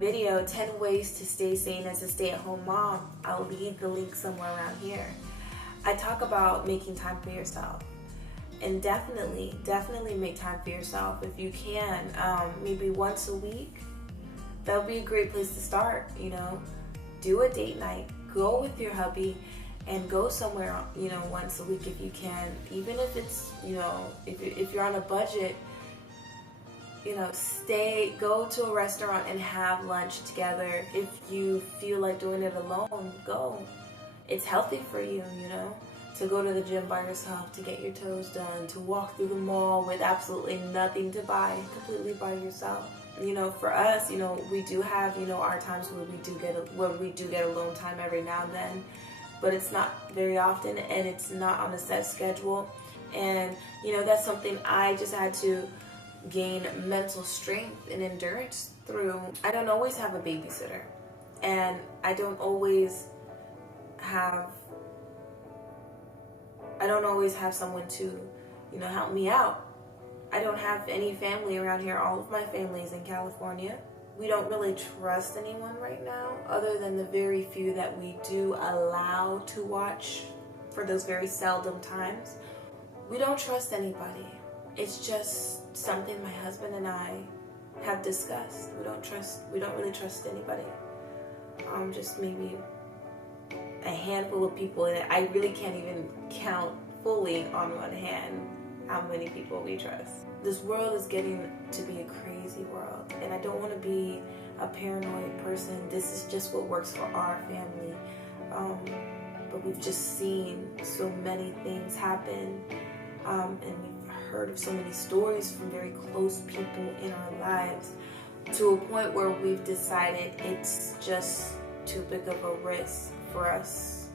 video, 10 ways to stay sane as a stay-at-home mom. I'll leave the link somewhere around here. I talk about making time for yourself. And definitely make time for yourself if you can. Maybe once a week. That would be a great place to start, you know. Do a date night. Go with your hubby and go somewhere, you know, once a week if you can. Even if it's, you know, if you're on a budget, you know, go to a restaurant and have lunch together. If you feel like doing it alone, go. It's healthy for you, you know, to go to the gym by yourself, to get your toes done, to walk through the mall with absolutely nothing to buy, completely by yourself. You know, for us, you know, we do have, you know, our times where we do get alone time every now and then, but it's not very often, and it's not on a set schedule. And, you know, that's something I just had to gain mental strength and endurance through. I don't always have a babysitter, and I don't always have someone to, you know, help me out. I don't have any family around here. All of my family is in California. We don't really trust anyone right now, other than the very few that we do allow to watch for those very seldom times. We don't trust anybody. It's just something my husband and I have discussed. We don't really trust anybody. Just maybe a handful of people, and I really can't even count fully on one hand how many people we trust. This world is getting to be a crazy world, and I don't want to be a paranoid person. This is just what works for our family. But we've just seen so many things happen, and we've heard of so many stories from very close people in our lives, to a point where we've decided it's just too big of a risk for us,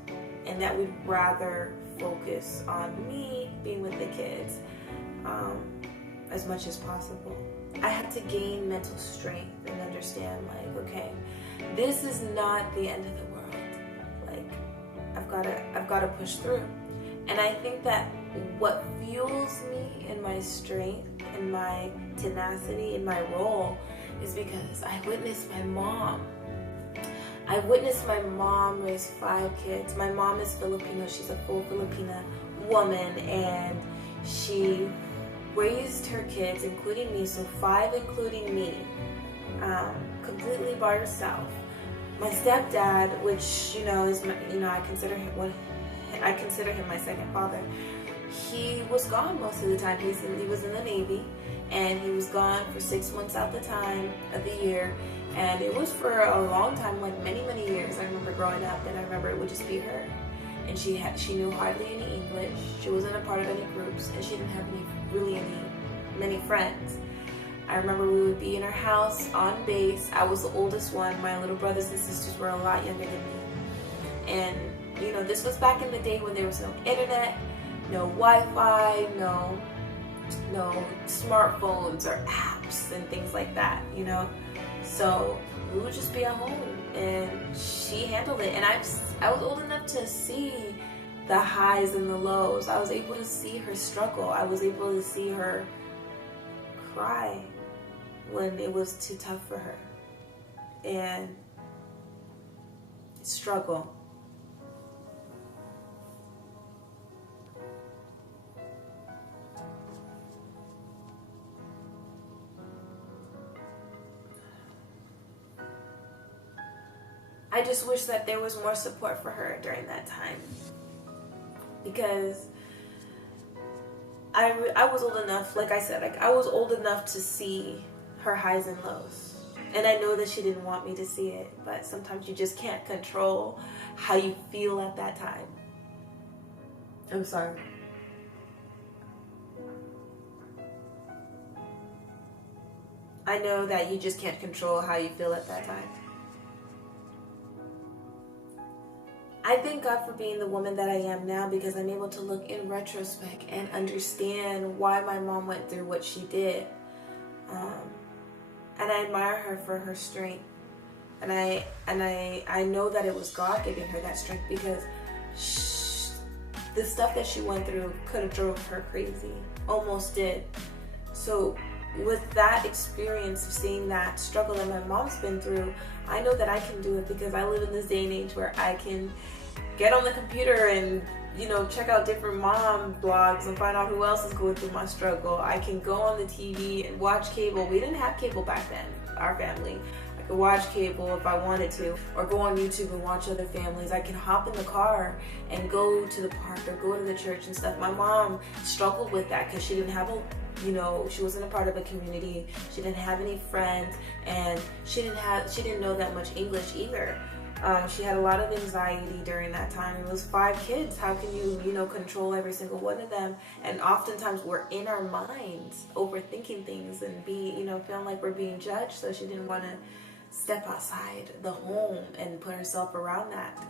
and that we'd rather focus on me being with the kids as much as possible. I had to gain mental strength and understand, like, okay, this is not the end of the world. Like, I've got to push through. And I think that what fuels me and my strength and my tenacity in my role is because I witnessed my mom. I witnessed my mom raise 5 kids. My mom is Filipino. She's a full Filipina woman, and she raised her kids, including me, so 5 including me, completely by herself. My stepdad, which, you know, is my, you know, I consider him my second father. He was gone most of the time. He was in the Navy, and he was gone for 6 months out the time of the year. And it was for a long time, like many years. I remember growing up, and I remember it would just be her. And she knew hardly any English. She wasn't a part of any groups, and she didn't have many friends. I remember we would be in her house on base. I was the oldest one. My little brothers and sisters were a lot younger than me. And, you know, this was back in the day when there was no internet, no Wi-Fi, no smartphones or apps and things like that, you know. So we would just be at home, and she handled it. And I was old enough to see the highs and the lows. I was able to see her struggle. I was able to see her cry when it was too tough for her, and struggle. I just wish that there was more support for her during that time, because I was old enough, like I said, I was old enough to see her highs and lows. And I know that she didn't want me to see it, but sometimes you just can't control how you feel at that time. I'm sorry. I know that you just can't control how you feel at that time. I thank God for being the woman that I am now, because I'm able to look in retrospect and understand why my mom went through what she did. And I admire her for her strength. And I know that it was God giving her that strength, because the stuff that she went through could have drove her crazy. Almost did. So with that experience of seeing that struggle that my mom's been through, I know that I can do it because I live in this day and age where I can get on the computer and, you know, check out different mom blogs and find out who else is going through my struggle. I can go on the TV and watch cable. We didn't have cable back then, our family. I could watch cable if I wanted to, or go on YouTube and watch other families. I can hop in the car and go to the park or go to the church and stuff. My mom struggled with that because she didn't have a, you know, she wasn't a part of a community. She didn't have any friends, and she didn't know that much English either. She had a lot of anxiety during that time. It was 5 kids. How can you, you know, control every single one of them? And oftentimes we're in our minds overthinking things and feeling like we're being judged. So she didn't want to step outside the home and put herself around that.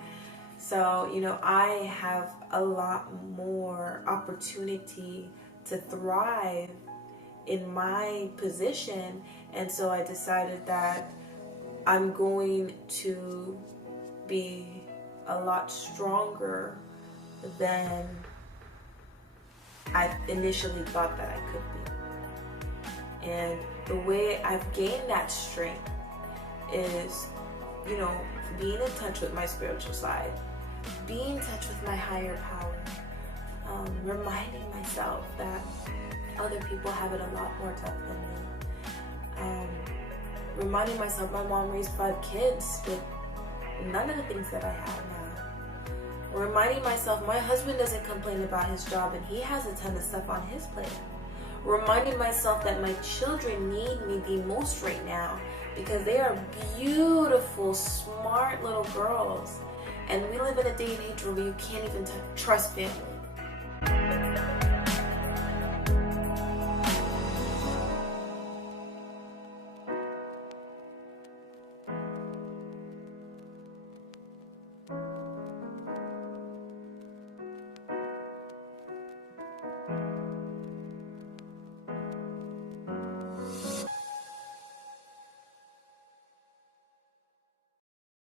So, you know, I have a lot more opportunity to thrive in my position. And so I decided that I'm going to be a lot stronger than I initially thought that I could be. And the way I've gained that strength is, you know, being in touch with my spiritual side, being in touch with my higher power, reminding myself that other people have it a lot more tough than me. Reminding myself my mom raised 5 kids with none of the things that I have now. Reminding myself my husband doesn't complain about his job and he has a ton of stuff on his plate. Reminding myself that my children need me the most right now because they are beautiful, smart little girls. And we live in a day and age where you can't even trust family.